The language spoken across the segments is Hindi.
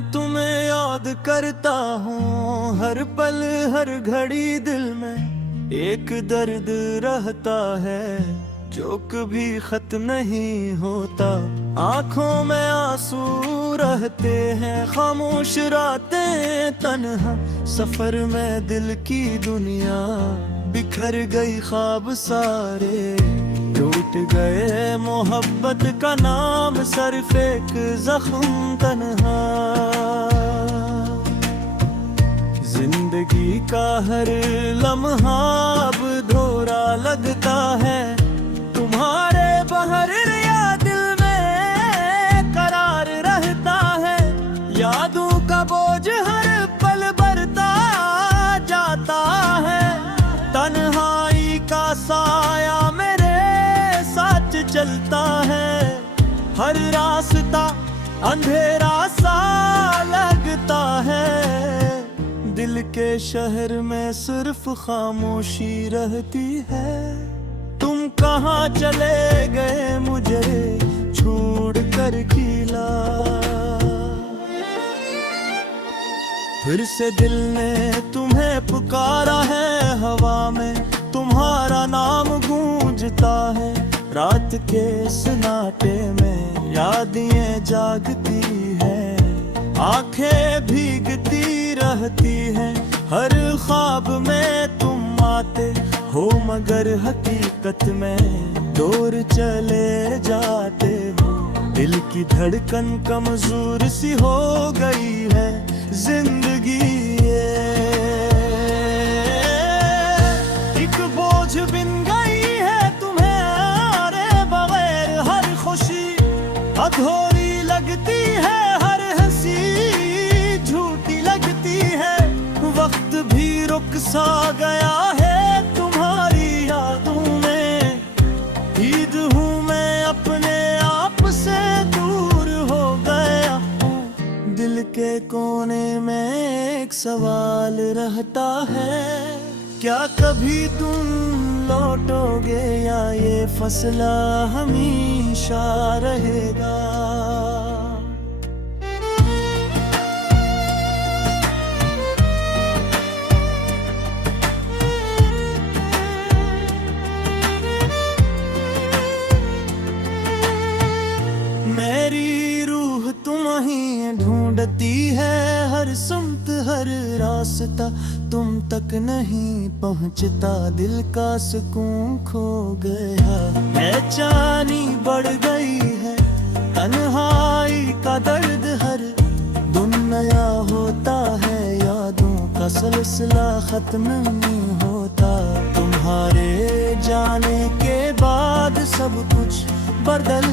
मैं तुम्हें याद करता हूँ हर पल हर घड़ी, दिल में एक दर्द रहता है जो कभी खत्म नहीं होता। आंखों में आंसू रहते हैं, खामोश रातें तन्हा सफर में दिल की दुनिया। बिखर गई ख्वाब सारे, टूट गए मोहब्बत का नाम, सिर्फ एक जख्म तन्हा। जिंदगी का हर लम्हा अब धोरा लगता है, तुम्हारे बहर या दिल में करार रहता है। यादों का बोझ हर पल बढ़ता जाता है, तन्हाई का साया मेरे साथ चलता है। हर रास्ता अंधेरा सा लगता है, दिल के शहर में सिर्फ खामोशी रहती है। तुम कहाँ चले गए मुझे छोड़ कर किला, फिर से दिल ने तुम्हें पुकारा है। हवा में तुम्हारा नाम गूंजता है, रात के सन्नाटे में यादें जागती है। आंखें भीगती रहती हैं, हर ख्वाब में तुम आते हो, मगर हकीकत में दूर चले जाते हो। दिल की धड़कन कमजोर सी हो गई है जिंदगी ये, एक बोझ बिन गई है तुम्हारे बगैर। हर खुशी अधूरी लगती है, हर हंसी झूठी लगती है। वक्त भी रुक सा गया है तुम्हारी यादों में, ईद हूँ मैं अपने आप से दूर हो गया हूँ। दिल के कोने में एक सवाल रहता है, क्या कभी तुम लौटोगे या ये फैसला हमेशा रहेगा। मेरी रूह तुम्हें ढूंढती है, हर सुमत हर रास्ता तुम तक नहीं पहुंचता। दिल का सुकून खो गया, बेचैनी बढ़ गई है, तन्हाई का दर्द हर दिन नया होता है। यादों का सिलसिला खत्म नहीं होता, तुम्हारे जाने के बाद सब कुछ बदल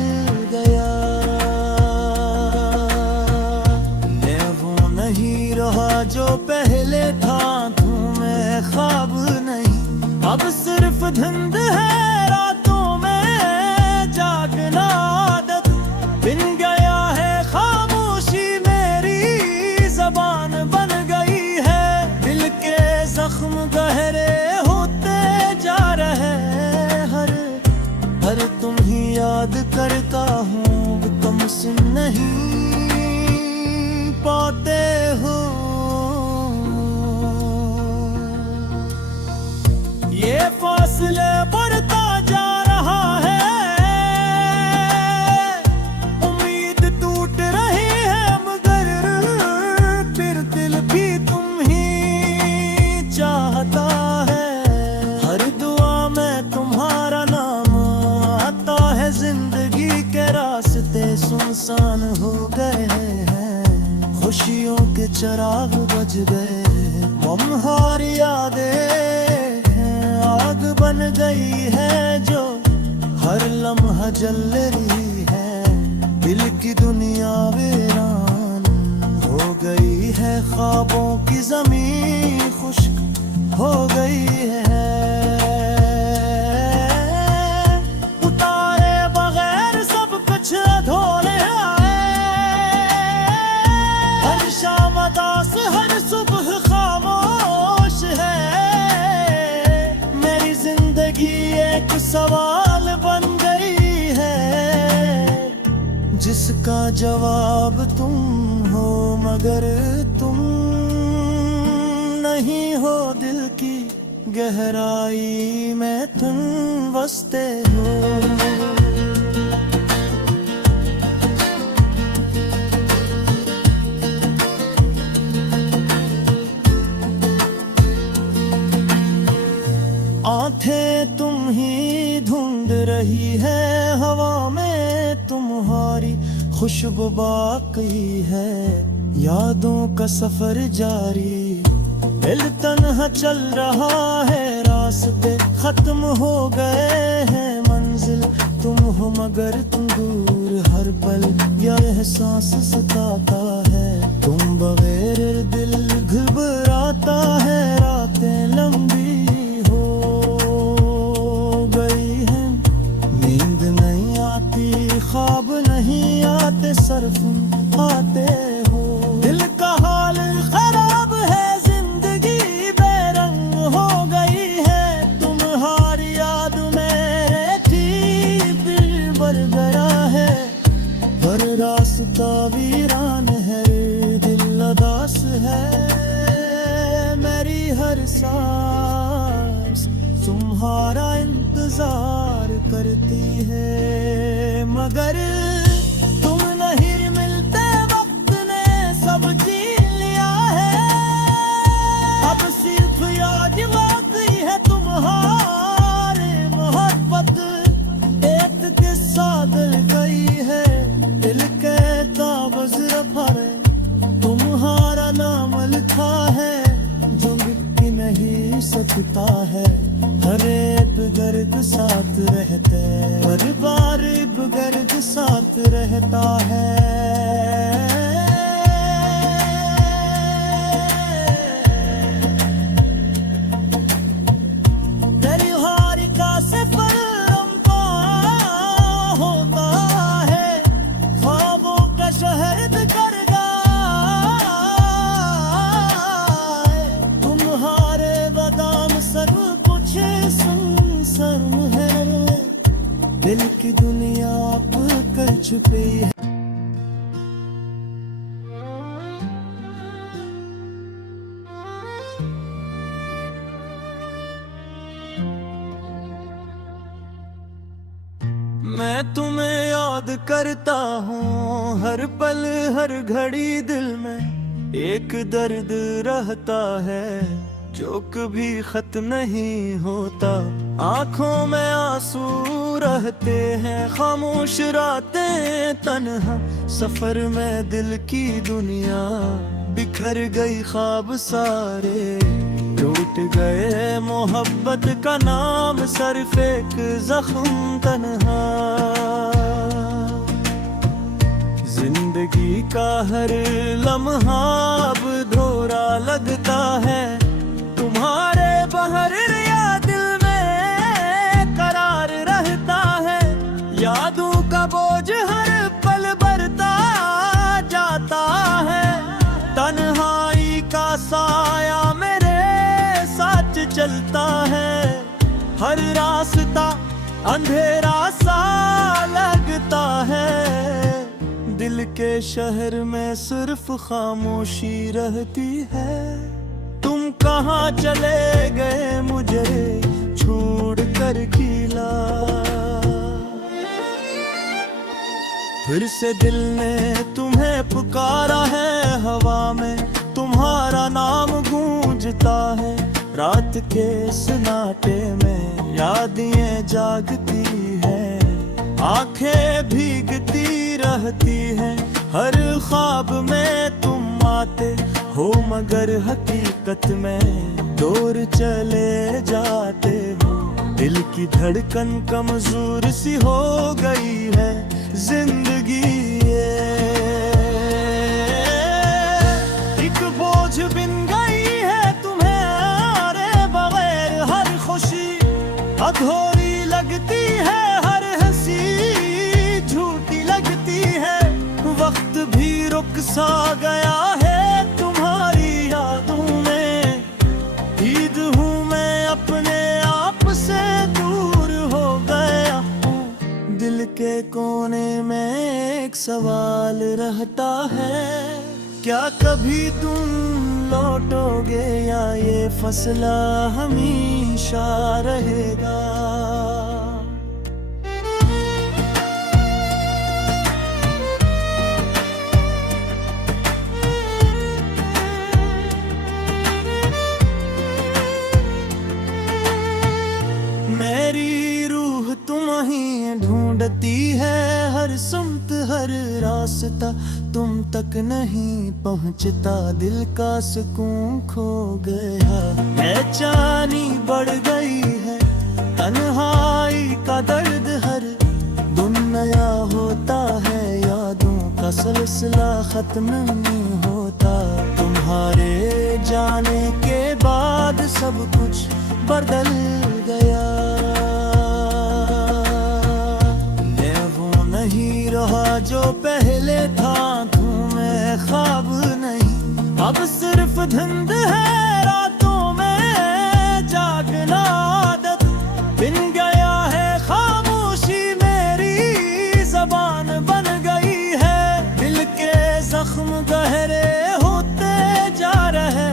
गया। मैं वो नहीं रहा जो पहले था, तुम्हें ख्वाब नहीं अब सिर्फ धुंध है। रातों में जागना आदत बिन गया है, खामोशी मेरी जबान बन गई है। दिल के जख्म गहरे होते जा रहे, हर तुम ही याद करता हूँ, तुम सुन नहीं पाते हो। ये फासले बढ़ता जा रहा है, उम्मीद टूट रही है, मगर फिर दिल भी तुम ही चाहता है। हर दुआ में तुम्हारा नाम आता है, जिंदगी के रास्ते सुनसान हो गए हैं। खुशियों के चिराग बुझ गए, ममहार यादें आग बन गई है जो हर लम्हा जल रही है। दिल की दुनिया वीरान हो गई है, ख्वाबों की जमीन खुश्क हो गई है। उतारे बगैर सब कुछ अधूरे आए, हर शाम अदास हर सुबह खामोश है। मेरी जिंदगी एक सवाल बन गई है, जिसका का जवाब तुम हो, मगर तुम नहीं हो दिल की गहराई में तुम बसते हो। आंखें तुम ही ढूंढ रही है हवा में, तुम्हारी खुशबू बाकी है, यादों का सफर जारी। दिल तन्हा चल रहा है, रास्ते खत्म हो गए हैं, मंजिल तुम हो मगर तुम दूर। हर पल यह एहसास सताता है, तुम बगैर दिल घबराता है। रातें लंबी ख्वाब नहीं आते, सरफ आते हो। दिल का हाल खराब है, जिंदगी बेरंग हो गई है, तुम्हारी याद में दिल भर गया है। हर रास्ता वीरान है, दिल उदास है, मेरी हर सांस तुम्हारा इंतजार करती है, मगर तुम नहीं मिलते। वक्त ने सब छीन लिया है, अब सिर्फ याद बाकी है तुम्हारे। मोहब्बत एक किस्सा दिल गई है, दिल कहता बजर भरे तुम्हारा नाम लिखा है, जो मिट्टी नहीं सकता है। हर एक दर्द साथ रहते, हर बार दर्द साथ रहता है। त्योहार का सफर लंबा होता है, ख्वाबों का शहर बिखरगा है, तुम्हारे बादाम सर कुछ सुनसर है, दिल की दुनिया कर छुपी है। मैं तुम्हें याद करता हूँ, हर पल हर घड़ी दिल में एक दर्द रहता है, जो कभी खत्म नहीं होता। आंखों में आंसू रहते हैं, खामोश रातें तन्हा सफर में, दिल की दुनिया बिखर गई, ख्वाब सारे टूट गए। मोहब्बत का नाम सिर्फ एक जख्म तन्हा, जिंदगी का हर लम्हा अब धोरा लगता है, तुम्हारे बहर या दिल में करार रहता है। यादों का बोझ हर पल बढ़ता जाता है, तन्हाई का साया मेरे साथ चलता है, हर रास्ता अंधेरा सा लगता है। दिल के शहर में सिर्फ खामोशी रहती है, तुम कहाँ चले गए मुझे छोड़ कर गीला। फिर से दिल ने तुम्हें पुकारा है, हवा में तुम्हारा नाम गूंजता है, रात के सन्नाटे में यादें जागती है, आंखें भीगती रहती हैं, हर ख्वाब में तुम आते हो, मगर हकीकत में दूर चले जाते हो। दिल की धड़कन कमजोर सी हो गई है, जिंदगी एक बोझ बिन गई है तुम्हारे बगैर। हर खुशी अधूरी लगती है, हर हंसी झूठी लगती है, वक्त भी रुक सा गया है तुम्हारी यादों में। ईद हूँ मैं अपने आप से दूर हो गया हूँ, दिल के कोने में एक सवाल रहता है। क्या कभी तुम लौटोगे या ये फसला हमेशा रहेगा? मेरी रूह तुम्हें ढूंढती है, हर सुमत हर रास्ता तुम तक नहीं पहुंचता। दिल का सुकून खो गया, बेचैनी बढ़ गई है, तन्हाई का दर्द हर दिन नया होता है। यादों का सिलसिला खत्म नहीं होता। तुम्हारे जाने के बाद सब कुछ बदल गया। मैं वो नहीं रहा जो पहले था, तुम्हें ख्वाब नहीं, अब सिर्फ धुंध है रातों में जागना आदत। बिन गया है खामोशी मेरी ज़बान बन गई है। दिल के जख्म गहरे होते जा रहे,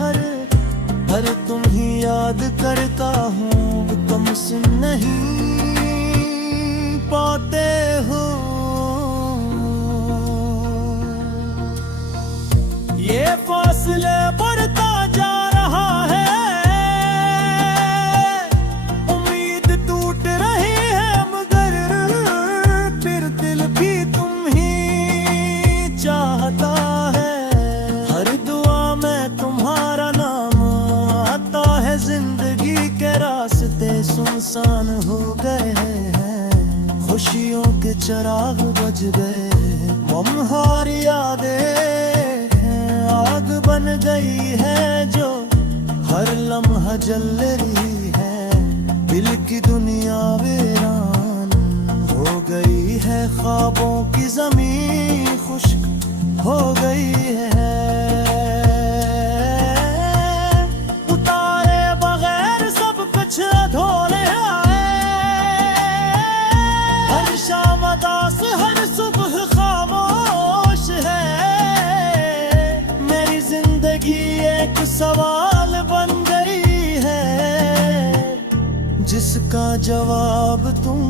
हर तुम ही याद करता हूँ, तुम सुन नहीं पाते हो। ये फासले बढ़ता जा रहा है, उम्मीद टूट रही है, मगर फिर दिल भी तुम ही चाहता है। हर दुआ में तुम्हारा नाम है, जिंदगी के रास्ते सुनसान हो गए हैं, खुशियों के चिराग बुझ गए। तुम्हारी यादें हैं, आग बन गई है जो हर लम्हा जल रही है। दिल की दुनिया वीरान हो गई है, ख्वाबों की ज़मीन खुश्क हो गई है। हर सुबह खामोश है, मेरी जिंदगी एक सवाल बन गई है, जिसका जवाब तुम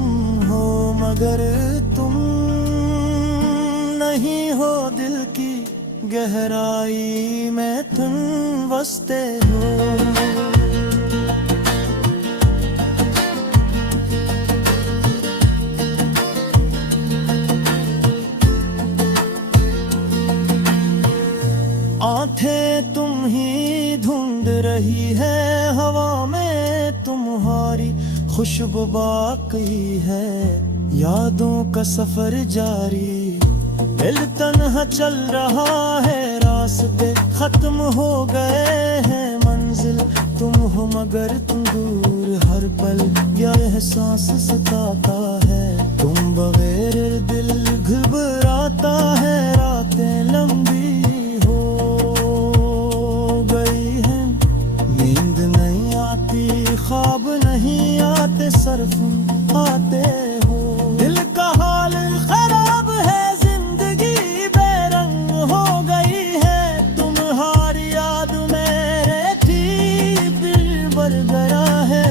हो मगर तुम नहीं हो। दिल की गहराई में तुम बसते हो। आंखें तुम ही ढूंढ रही है, हवा में तुम्हारी खुशबू बाकी है। यादों का सफर जारी, दिल तन्हा चल रहा है, रास्ते खत्म हो गए हैं। मंजिल तुम हो मगर तुम दूर, हर पल यह एहसास सताता है। तुम बगैर दिल घबराता है, रातें लंबी ख्वाब नहीं आते, सरफ आते हो। दिल का हाल खराब है, जिंदगी बेरंग हो गई है। तुम्हारी याद मेरे ठीक दिल भर गया है,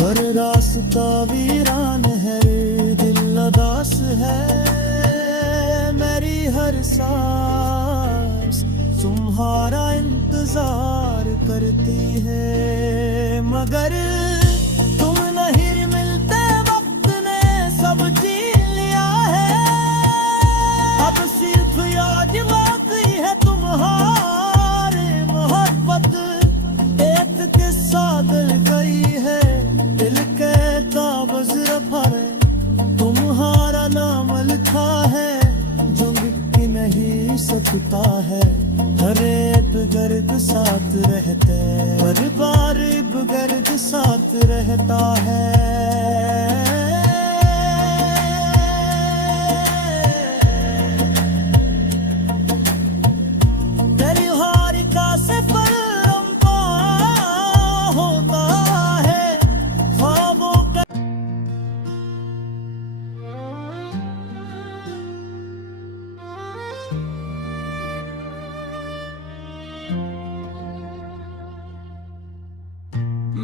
हर रास्ता वीरान है, दिल उदास है। मेरी हर सांस तुम्हारा इंतजार करती है, मगर तुम नहीं मिलते। वक्त ने सब छीन लिया है, अब सिर्फ याद बाकी है तुम्हारी मोहब्बत। एक किस्सा दिल गई है, दिल के कागज रफा तुम्हारा नाम लिखा है, जो मिट नहीं सकता है। हर एक गर्द साथ रहते, हर बार एक गर्द साथ रहता है। तेरी हार का सफर लंबा होता है, ख्वाबों का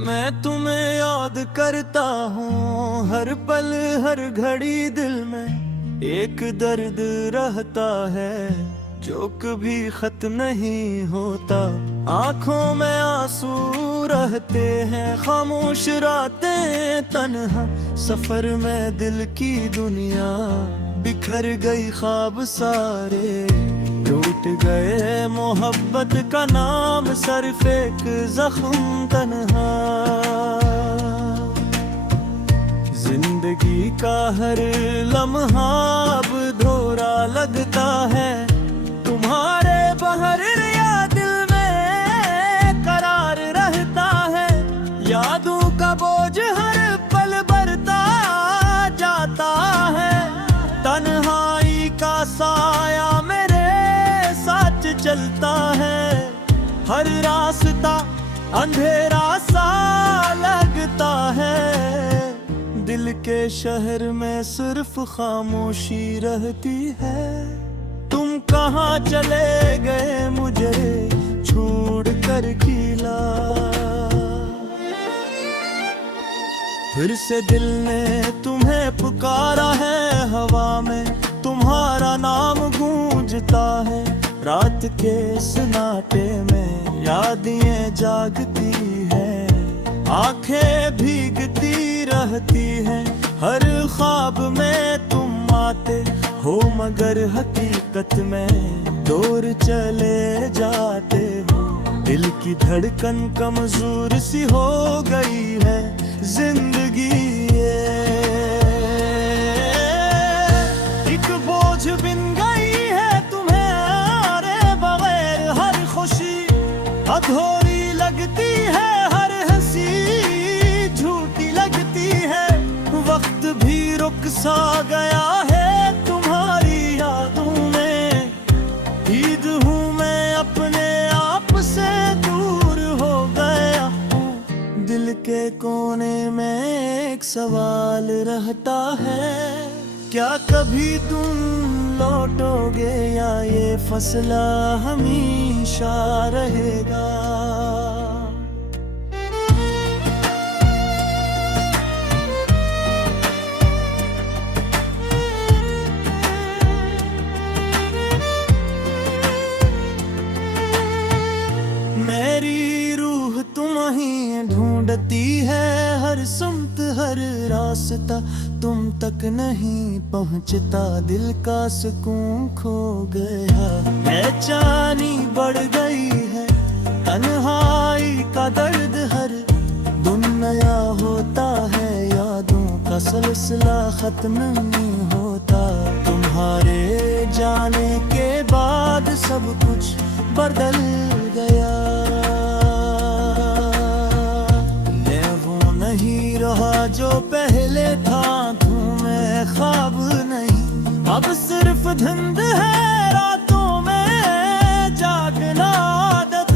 मैं तुम्हें याद करता हूँ हर पल हर घड़ी, दिल में एक दर्द रहता है जो कभी खत्म नहीं होता। आंखों में आंसू रहते हैं, खामोश रातें तन्हा, सफर में दिल की दुनिया बिखर गई, ख्वाब सारे टूट गए, मोहब्बत का नाम सिर्फ एक जख्म तन्हा। जिंदगी का हर लम्हा अब धोरा लगता है, तुम्हारे बहर या दिल में करार रहता है। यादों का बोझ हर पल बढ़ता जाता है, तन्हाई का साया मेरे साथ चलता है। हर रास्ता अंधेरा सा लगता है, दिल के शहर में सिर्फ खामोशी रहती है। तुम कहाँ चले गए मुझे छोड़ कर गीला, फिर से दिल ने तुम्हें पुकारा है, हवा में तुम्हारा नाम गूंजता है। रात के सन्नाटे में यादें जागती है, आंखें भीगती रहती हैं। हर ख्वाब में तुम आते हो मगर हकीकत में दूर चले जाते हो। दिल की धड़कन कमजोर सी हो गई है जिंदगी ये, एक बोझ बिन गई है तुम्हारे बगैर। हर खुशी अधूरी लगती है, हर हंसी झूठी लगती है। वक्त भी रुक सा गया है तुम्हारी यादों में, ईद हूँ मैं अपने आप से दूर हो गया हूँ। दिल के कोने में एक सवाल रहता है, क्या कभी तुम लौटोगे या ये फैसला हमेशा रहेगा। मेरी रूह तुम्हें ढूंढती है, हर सुमत हर रास्ता तुम तक नहीं पहुंचता। दिल का सुकून खो गया, बेचैनी बढ़ गई है, तन्हाई का दर्द हर दिन नया होता है। यादों का सिलसिला खत्म नहीं होता, तुम्हारे जाने के बाद सब कुछ बदल गया। मैं वो नहीं रहा जो पहले था, तुम्हें ख्वाब नहीं अब सिर्फ धुंध है। रातों में जागना आदत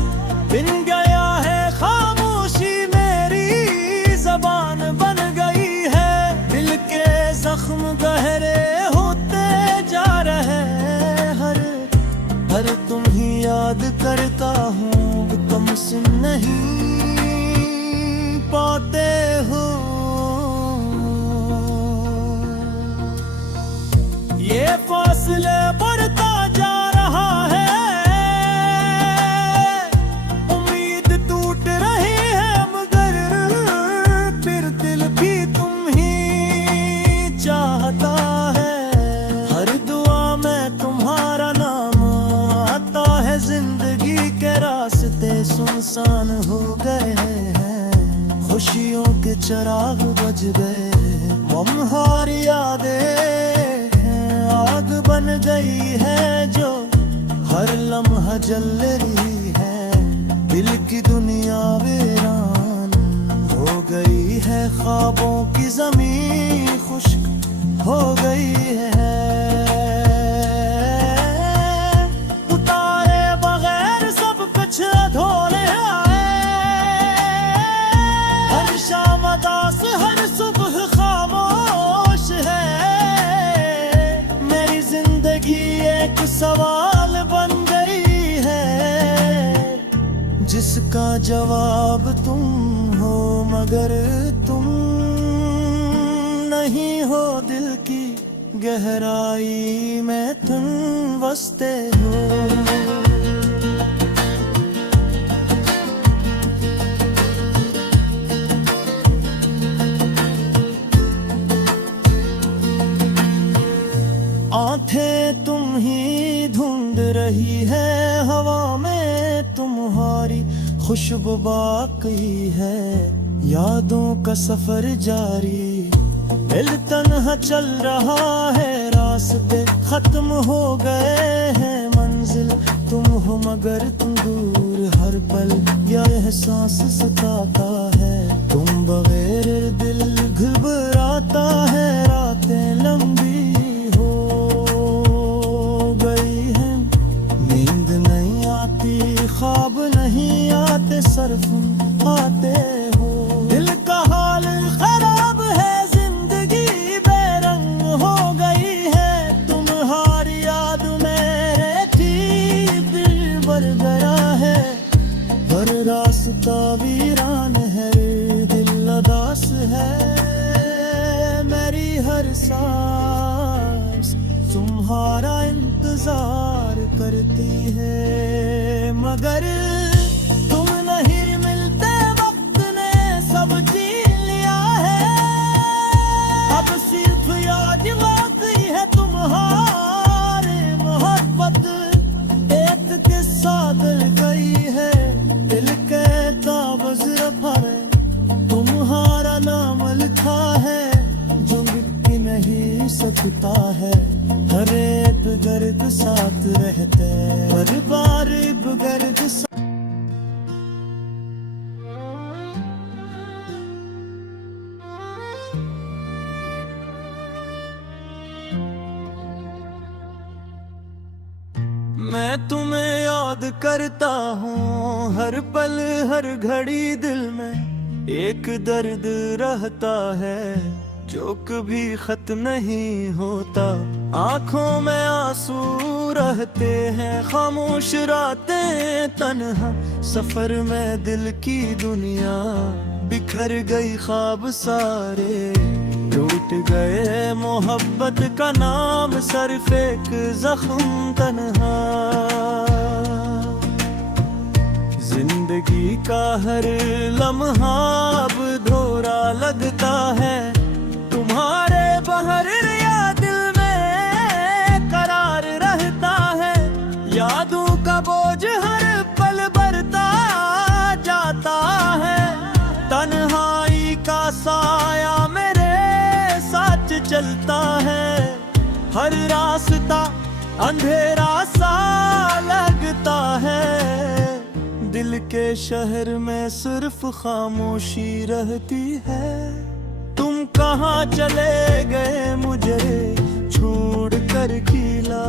बिन गया है, खामोशी मेरी जबान बन गई है। दिल के जख्म गहरे होते जा रहे, हर तुम ही याद करता हूँ, तुम सुन नहीं पाते हो। ये फासले बढ़ता जा रहा है, उम्मीद टूट रही है, मगर फिर दिल भी तुम ही चाहता है। हर दुआ में तुम्हारा नाम आता है, जिंदगी के रास्ते सुनसान हो गए हैं। खुशियों के चिराग बुझ गए, तुम्हारी यादें आग बन गई है जो हर लम्हा जल रही है। दिल की दुनिया वीरान हो गई है, ख्वाबों की ज़मीं खुश्क हो गई है। उतारे बगैर सब कुछ अधूरे आए, हर शाम अदास हर सुबह खामोश है। एक सवाल बन गई है, जिसका जवाब तुम हो मगर तुम नहीं हो। दिल की गहराई में तुम बसते हो। आंखें तुम ही ढूंढ रही है हवा में, तुम्हारी खुशबू बाकी है, यादों का सफर जारी। दिल तन्हा चल रहा है, रास्ते खत्म हो गए हैं, मंजिल तुम हो मगर तुम दूर। हर पल यह एहसास सताता है, तुम बगैर दिल घबराता है। रातें लंबी ख्वाब नहीं आते, सरफ आते हो। दिल का हाल खराब है, जिंदगी बेरंग हो गई है, तुम्हारी याद में दिल भर गया है। हर रास्ता वीरान है, दिल उदास है, मेरी हर सांस तुम्हारा इंतजार करती है। मगर तुम नहीं मिलते, वक्त ने सब छीन लिया है, अब सिर्फ याद बाकी है तुम्हारी मोहब्बत। एक किस्सा दिल गई है, दिल के कागज पर तुम्हारा नाम लिखा है, जो मिट नहीं सकता है। हर एक दर्द साथ रहते, हर बार गर्द साथ। मैं तुम्हें याद करता हूँ, हर पल हर घड़ी दिल में एक दर्द रहता है, जो कभी खत्म नहीं होता। आंखों में आंसू रहते हैं, खामोश रातें तन्हा सफर में दिल की दुनिया। बिखर गई ख्वाब सारे, टूट गए मोहब्बत का नाम, सिर्फ एक जख्म तन्हा। जिंदगी का हर लम्हा अब धोरा लगता है, तुम्हारे बहर या दिल में करार रहता है। यादों का बोझ हर पल बढ़ता जाता है, तन्हाई का साया मेरे साथ चलता है। हर रास्ता अंधेरा सा लगता है, दिल के शहर में सिर्फ खामोशी रहती है। तुम कहाँ चले गए मुझे छोड़ कर किला,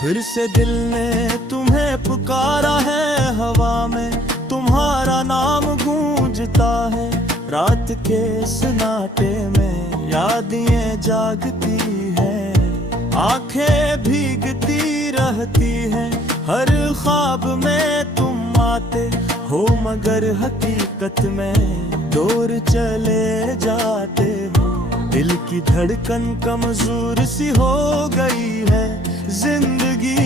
फिर से दिल ने तुम्हें पुकारा है। हवा में तुम्हारा नाम गूंजता है, रात के सन्नाटे में यादें जागती है, आंखें भीगती रहती हैं। हर ख्वाब में तुम आते हो, मगर हकीकत में दूर चले जाते हो। दिल की धड़कन कमजोर सी हो गई है, जिंदगी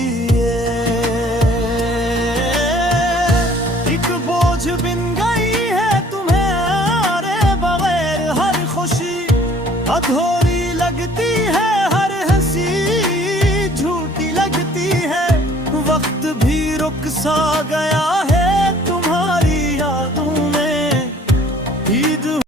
एक बोझ बिन गई है तुम्हारे बगैर। हर खुशी अधूरी लगती है, हर हंसी झूठी लगती है, वक्त भी रुक सा गया